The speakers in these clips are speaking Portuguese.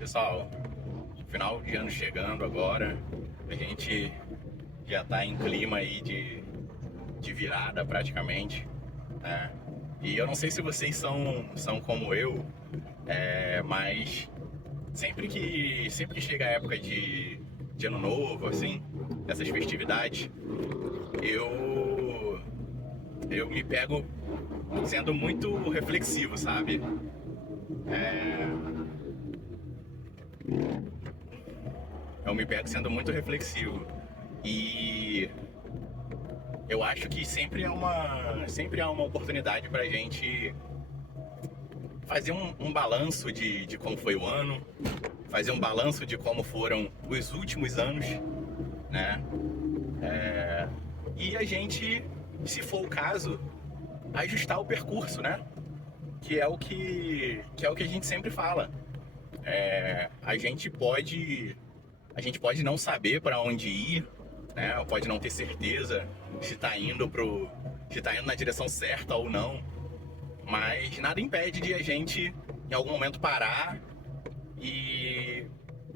Pessoal, final de ano chegando agora, a gente já tá em clima aí de virada praticamente, né? E eu não sei se vocês são como eu, mas sempre que chega a época de ano novo, assim, essas festividades, eu me pego sendo muito reflexivo, sabe? Eu me pego sendo muito reflexivo. E eu acho que sempre há uma oportunidade pra gente fazer um balanço de como foi o ano, fazer um balanço de como foram os últimos anos, né? E a gente, se for o caso, ajustar o percurso, né? Que é o que a gente sempre fala. A gente pode não saber para onde ir, né? Pode não ter certeza se tá indo na direção certa ou não, mas nada impede de a gente em algum momento parar e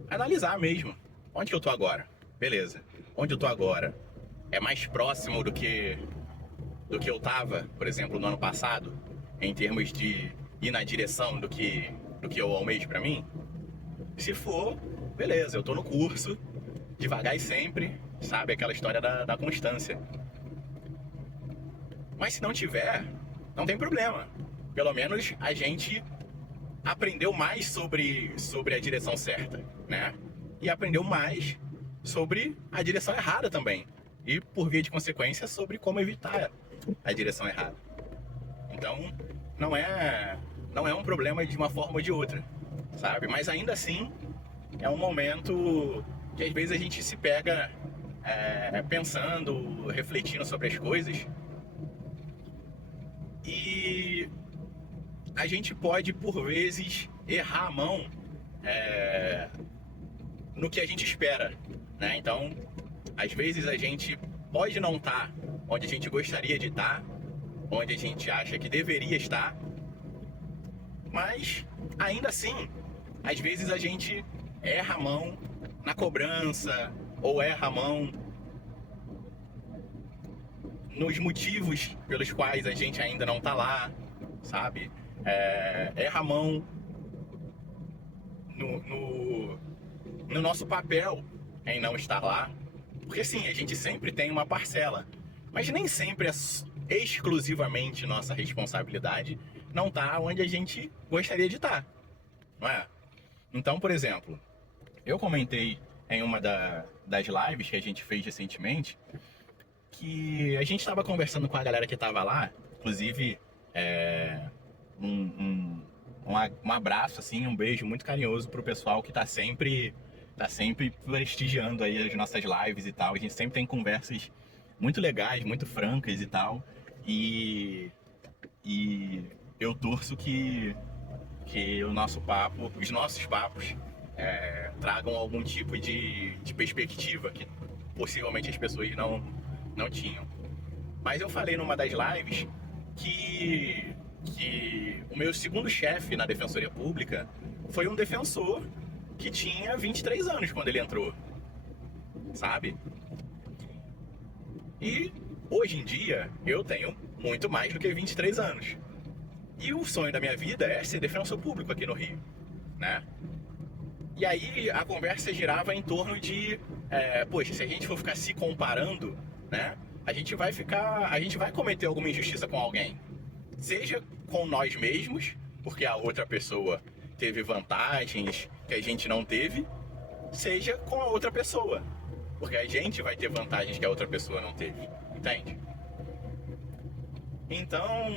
analisar mesmo. Onde que eu tô agora? Beleza. Onde eu tô agora é mais próximo do que eu tava, por exemplo, no ano passado, em termos de ir na direção do que eu almejo pra mim? Se for, beleza, eu tô no curso, devagar e sempre, sabe? Aquela história da constância. Mas se não tiver, não tem problema. Pelo menos a gente aprendeu mais sobre a direção certa, né? E aprendeu mais sobre a direção errada também. E, por via de consequência, sobre como evitar a direção errada. Então, não é um problema de uma forma ou de outra, sabe? Mas ainda assim, é um momento que às vezes a gente se pega pensando, refletindo sobre as coisas. E a gente pode, por vezes, errar a mão no que a gente espera, né? Então, às vezes a gente pode não estar onde a gente gostaria de estar, onde a gente acha que deveria estar, mas ainda assim, às vezes a gente erra a mão na cobrança ou erra a mão nos motivos pelos quais a gente ainda não tá lá, sabe? Erra a mão no nosso papel em não estar lá. Porque sim, a gente sempre tem uma parcela, mas nem sempre é exclusivamente nossa responsabilidade não estar onde a gente gostaria de estar, não é? Então, por exemplo, eu comentei em uma das lives que a gente fez recentemente que a gente estava conversando com a galera que estava lá, inclusive um abraço, assim, um beijo muito carinhoso pro pessoal que tá sempre prestigiando aí as nossas lives e tal. A gente sempre tem conversas muito legais, muito francas e tal. E eu torço que o nosso papo, os nossos papos, tragam algum tipo de perspectiva que possivelmente as pessoas não tinham. Mas eu falei numa das lives que o meu segundo chefe na Defensoria Pública foi um defensor que tinha 23 anos quando ele entrou, sabe? E hoje em dia eu tenho muito mais do que 23 anos. E o sonho da minha vida é ser defensor público aqui no Rio, né? E aí a conversa girava em torno de, poxa, se a gente for ficar se comparando, né? A gente vai cometer alguma injustiça com alguém. Seja com nós mesmos, porque a outra pessoa teve vantagens que a gente não teve, seja com a outra pessoa, porque a gente vai ter vantagens que a outra pessoa não teve, entende? Então,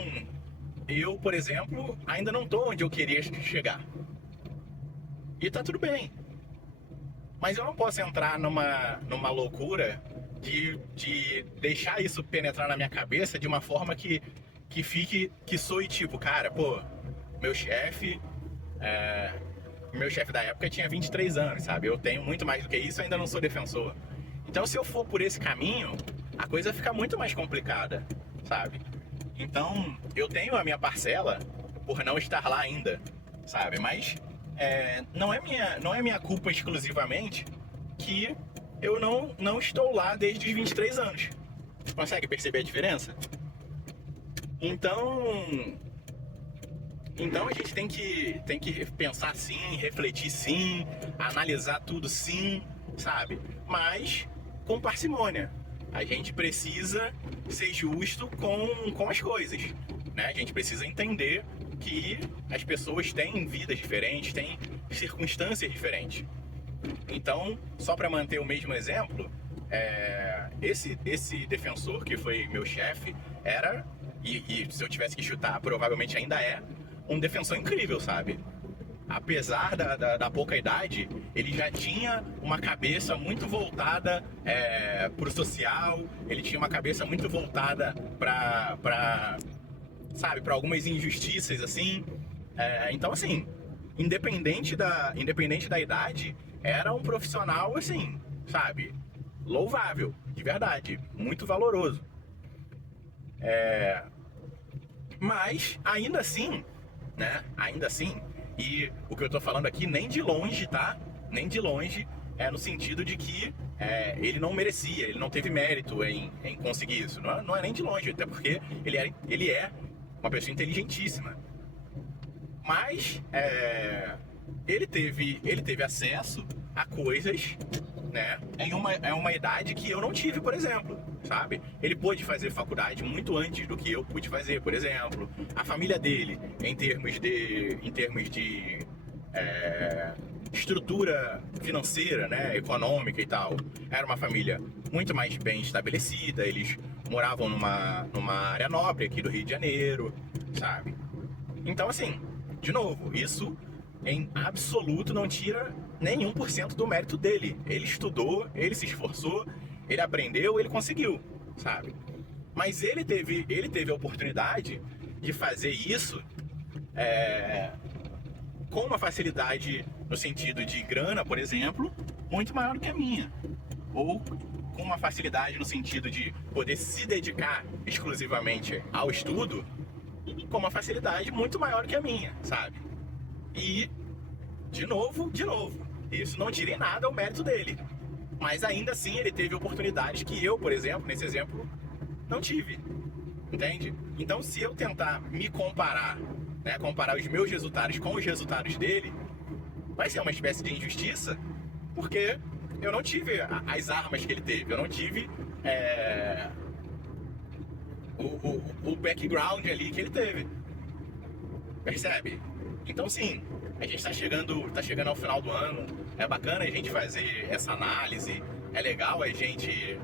eu, por exemplo, ainda não tô onde eu queria chegar. E tá tudo bem. Mas eu não posso entrar numa loucura de deixar isso penetrar na minha cabeça de uma forma que soe tipo, cara, pô, meu chefe da época tinha 23 anos, sabe? Eu tenho muito mais do que isso e ainda não sou defensor. Então, se eu for por esse caminho, a coisa fica muito mais complicada, sabe? Então, eu tenho a minha parcela por não estar lá ainda, sabe? Mas não é minha culpa exclusivamente que eu não estou lá desde os 23 anos. Consegue perceber a diferença? Então, então a gente tem que pensar sim, refletir sim, analisar tudo sim, sabe? Mas com parcimônia. A gente precisa ser justo com as coisas, né? A gente precisa entender que as pessoas têm vidas diferentes, têm circunstâncias diferentes. Então, só para manter o mesmo exemplo, esse defensor que foi meu chefe era, e se eu tivesse que chutar, provavelmente ainda é, um defensor incrível, sabe? Apesar da pouca idade, ele já tinha uma cabeça muito voltada pro social, ele tinha uma cabeça muito voltada sabe, para algumas injustiças, assim. Então, assim, independente da idade, era um profissional, assim, sabe, louvável, de verdade, muito valoroso. Mas, ainda assim, né, ainda assim, e o que eu tô falando aqui nem de longe, tá? Nem de longe, no sentido de que ele não merecia, ele não teve mérito em conseguir isso. Não é nem de longe, até porque ele é uma pessoa inteligentíssima. Mas ele teve acesso a coisas, né, em uma idade que eu não tive, por exemplo, sabe? Ele pôde fazer faculdade muito antes do que eu pude fazer, por exemplo. A família dele, em termos de estrutura financeira, né, econômica e tal, era uma família muito mais bem estabelecida. Eles moravam numa área nobre aqui do Rio de Janeiro, sabe? Então, assim, de novo, isso em absoluto não tira nenhum por cento do mérito dele. Ele estudou, ele se esforçou, ele aprendeu, ele conseguiu, sabe? Mas ele teve a oportunidade de fazer isso com uma facilidade no sentido de grana, por exemplo, muito maior do que a minha. Ou com uma facilidade no sentido de poder se dedicar exclusivamente ao estudo, com uma facilidade muito maior que a minha, sabe? E, de novo, isso não tira em nada o mérito dele. Mas ainda assim ele teve oportunidades que eu, por exemplo, nesse exemplo, não tive. Entende? Então, se eu tentar me comparar, né, comparar os meus resultados com os resultados dele, vai ser uma espécie de injustiça, porque eu não tive as armas que ele teve, eu não tive o background ali que ele teve. Percebe? Então, sim, a gente tá chegando ao final do ano. É bacana a gente fazer essa análise. É legal a gente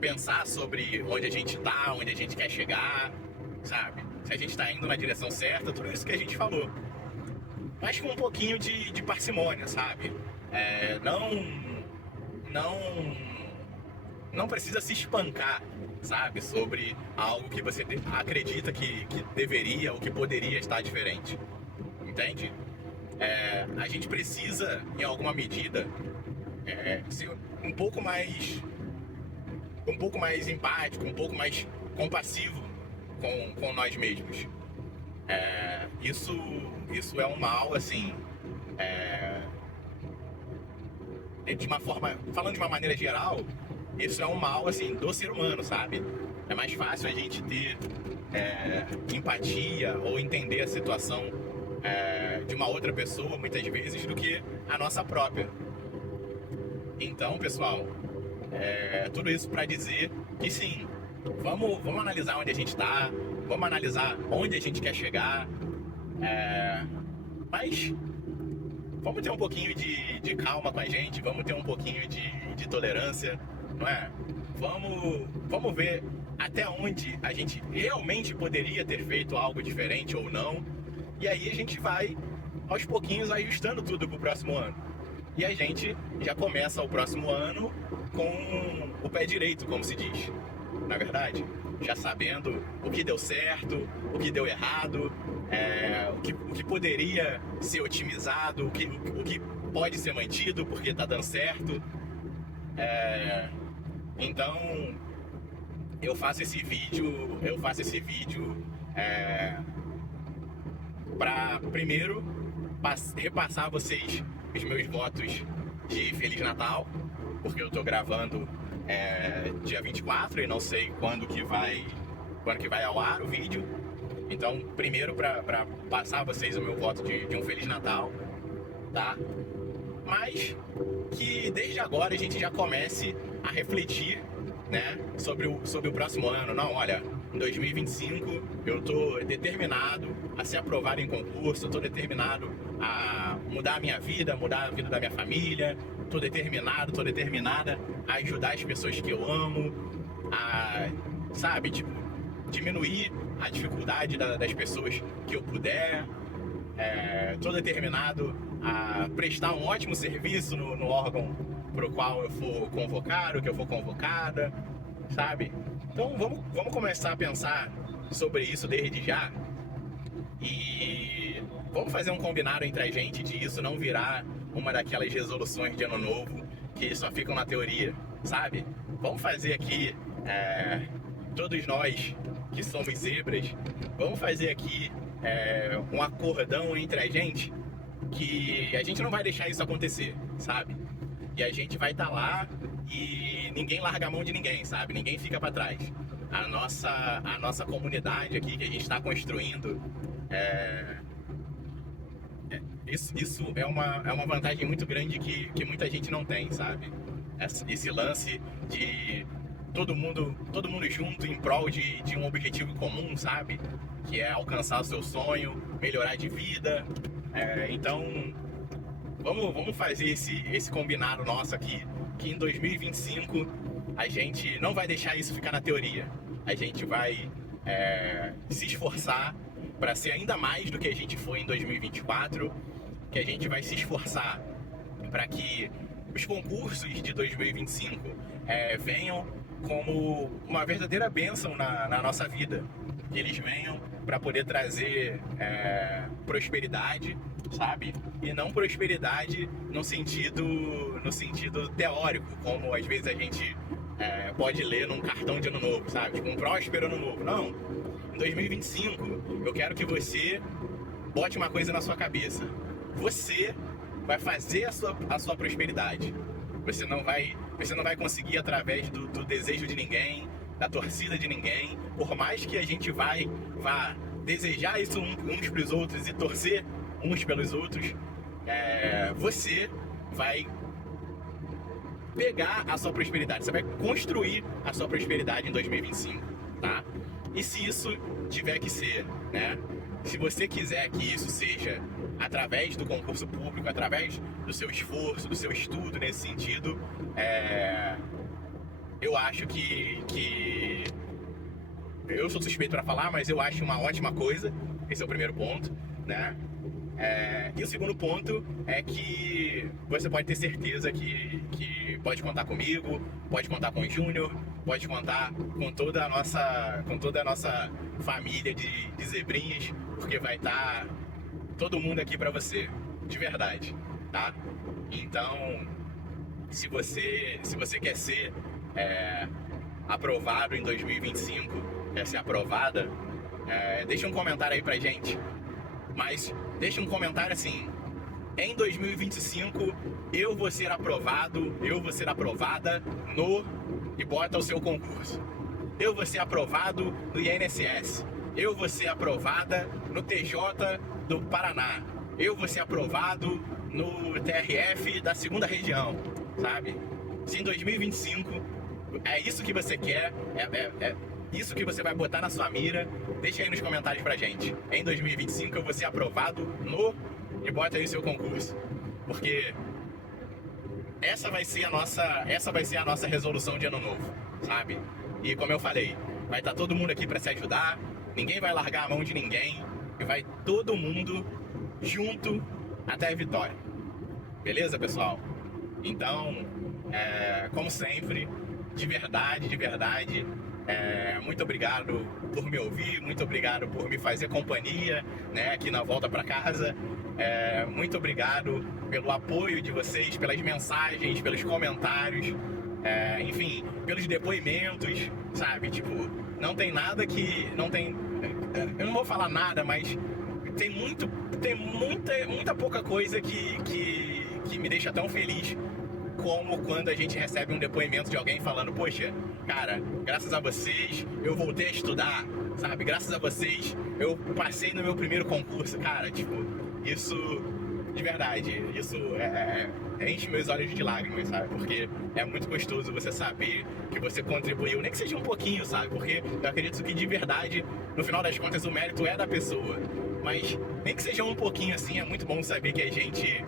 pensar sobre onde a gente tá, onde a gente quer chegar, sabe? Se a gente tá indo na direção certa, tudo isso que a gente falou. Mas com um pouquinho de parcimônia, sabe? Não precisa se espancar, sabe? Sobre algo que você acredita que deveria ou que poderia estar diferente. Entende? A gente precisa, em alguma medida, ser um pouco mais empático, um pouco mais compassivo com nós mesmos. Isso é um mal, assim, falando de uma maneira geral, isso é um mal, assim, do ser humano, sabe? É mais fácil a gente ter empatia ou entender a situação de uma outra pessoa, muitas vezes, do que a nossa própria. Então, pessoal, tudo isso para dizer que sim, vamos analisar onde a gente está, vamos analisar onde a gente quer chegar, mas vamos ter um pouquinho de calma com a gente, vamos ter um pouquinho de tolerância, não é? Vamos ver até onde a gente realmente poderia ter feito algo diferente ou não. E aí a gente vai, aos pouquinhos, ajustando tudo pro próximo ano. E a gente já começa o próximo ano com o pé direito, como se diz. Na verdade, já sabendo o que deu certo, o que deu errado, o que poderia ser otimizado, o que pode ser mantido porque tá dando certo. Então, eu faço esse vídeo para, primeiro, repassar a vocês os meus votos de Feliz Natal, porque eu tô gravando dia 24 e não sei quando que vai ao ar o vídeo. Então, primeiro, para passar a vocês o meu voto de um Feliz Natal, tá? Mas que desde agora a gente já comece a refletir, né, sobre o próximo ano. Não, olha, em 2025 eu tô determinado a ser aprovado em concurso, eu tô determinado a mudar a minha vida, mudar a vida da minha família, tô determinada a ajudar as pessoas que eu amo, a, sabe, tipo, diminuir a dificuldade das pessoas que eu puder. Tô determinado a prestar um ótimo serviço no órgão pro qual eu for convocado, que eu for convocada, sabe? Então vamos começar a pensar sobre isso desde já e vamos fazer um combinado entre a gente de isso não virar uma daquelas resoluções de ano novo que só ficam na teoria, sabe? Vamos fazer aqui, todos nós que somos zebras, vamos fazer aqui um acordão entre a gente que a gente não vai deixar isso acontecer, sabe? E a gente vai estar lá e ninguém larga a mão de ninguém, sabe? Ninguém fica para trás. A nossa comunidade aqui que a gente está construindo, isso é uma vantagem muito grande que muita gente não tem, sabe? Esse lance de todo mundo junto em prol de um objetivo comum, sabe? Que é alcançar o seu sonho, melhorar de vida. Então, vamos fazer esse combinado nosso aqui, que em 2025 a gente não vai deixar isso ficar na teoria. A gente vai se esforçar para ser ainda mais do que a gente foi em 2024, que a gente vai se esforçar para que os concursos de 2025 venham como uma verdadeira bênção na nossa vida. Que eles venham para poder trazer prosperidade, sabe? E não prosperidade no sentido teórico, como às vezes a gente pode ler num cartão de ano novo, sabe? Tipo, um próspero ano novo. Não. Em 2025, eu quero que você bote uma coisa na sua cabeça. Você vai fazer a sua prosperidade. Você não vai conseguir através do desejo de ninguém, da torcida de ninguém. Por mais que a gente vá desejar isso uns para os outros e torcer uns pelos outros, você vai pegar a sua prosperidade, você vai construir a sua prosperidade em 2025, tá? E se isso tiver que ser, né? Se você quiser que isso seja através do concurso público, através do seu esforço, do seu estudo nesse sentido, eu acho que eu sou suspeito para falar, mas eu acho uma ótima coisa. Esse é o primeiro ponto, né? E o segundo ponto é que você pode ter certeza que pode contar comigo, pode contar com o Júnior, pode contar com toda a nossa família de zebrinhas, porque vai estar todo mundo aqui para você, de verdade, tá? Então, se você quer ser aprovado em 2025, quer ser aprovada, deixa um comentário aí pra gente. Mas deixa um comentário assim: em 2025 eu vou ser aprovado, eu vou ser aprovada no... e bota o seu concurso. Eu vou ser aprovado no INSS. Eu vou ser aprovada no TJ do Paraná. Eu vou ser aprovado no TRF da 2ª região, sabe? Se em 2025 é isso que você quer, isso que você vai botar na sua mira, deixa aí nos comentários pra gente. Em 2025 eu vou ser aprovado no... e bota aí o seu concurso. Porque essa vai ser a nossa resolução de ano novo, sabe? E como eu falei, vai estar todo mundo aqui pra se ajudar, ninguém vai largar a mão de ninguém, e vai todo mundo junto até a vitória. Beleza, pessoal? Então, como sempre, de verdade, muito obrigado por me ouvir, muito obrigado por me fazer companhia, né, aqui na volta para casa. Muito obrigado pelo apoio de vocês, pelas mensagens, pelos comentários, enfim, pelos depoimentos, sabe? Tipo, não tem nada que... não tem... eu não vou falar nada, mas muita pouca coisa que me deixa tão feliz como quando a gente recebe um depoimento de alguém falando, poxa, cara, graças a vocês eu voltei a estudar, sabe? Graças a vocês eu passei no meu primeiro concurso. Cara, tipo, isso, de verdade, isso enche meus olhos de lágrimas, sabe? Porque é muito gostoso você saber que você contribuiu, nem que seja um pouquinho, sabe? Porque eu acredito que de verdade, no final das contas, o mérito é da pessoa. Mas nem que seja um pouquinho assim, é muito bom saber que a gente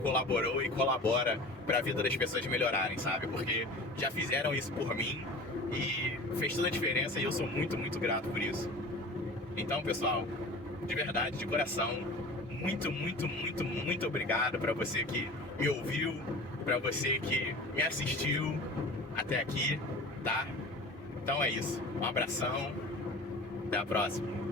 colaborou e colabora para a vida das pessoas melhorarem, sabe? Porque já fizeram isso por mim e fez toda a diferença e eu sou muito, muito grato por isso. Então, pessoal, de verdade, de coração, muito, muito, muito, muito obrigado para você que me ouviu, para você que me assistiu até aqui, tá? Então é isso. Um abração. Até a próxima.